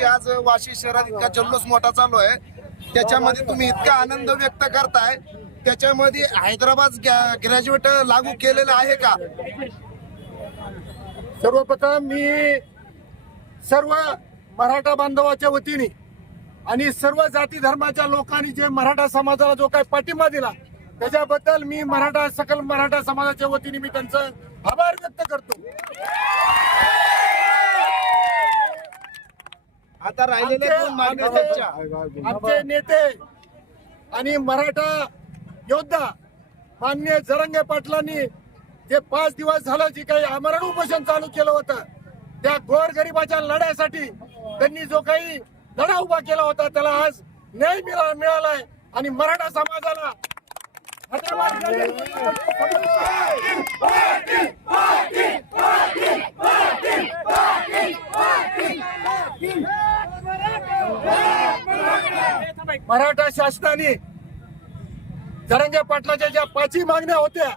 की आज वाशी शहरात इतका जल्लोष मोठा चालू आहे. त्याच्यामध्ये तुम्ही इतका आनंद व्यक्त करताय. त्याच्यामध्ये हैदराबाद ग्रॅज्युएट लागू केलेलं आहे का? सर्वप्रथम मी सर्व मराठा बांधवाच्या वतीने आणि सर्व जाती धर्माच्या लोकांनी जे मराठा समाजाला जो काही पाठिंबा दिला त्याच्याबद्दल मी मराठा सकल मराठा समाजाच्या वतीने मी त्यांचं आभार व्यक्त करतो. आता राहिलेले आमचे- दोन मागण्या आमचे- त्यांच्या आमचे नेते आणि मराठा योद्धा मान्य जरंगे पाटलांनी जे पाच दिवस झालं जे काही आमरण उपोषण चालू केलं होतं त्या गोर गरिबाच्या लढ्यासाठी त्यांनी जो काही लढा उभा केला होता त्याला आज न्याय मिळा मिळालाय आणि मराठा समाजाला मराठा शासनाने जरंगे पाटलाच्या ज्या पाचही मागण्या होत्या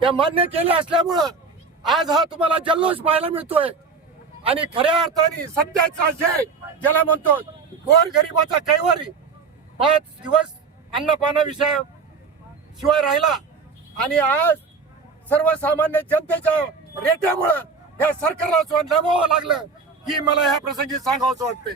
त्या मान्य केल्या असल्यामुळं आज हा तुम्हाला जल्लोष पाहायला मिळतोय. आणि खऱ्या अर्थाने सत्याचा जय ज्याला म्हणतो गोर गरिबाचा कैवारी. पाच दिवस अन्नपानाविषयी शिवाय राहिला. आणि आज सर्वसामान्य जनतेच्या रेट्यामुळं या सरकारला सुद्धा लागलं की मला ह्या प्रसंगी सांगावंसं वाटतंय.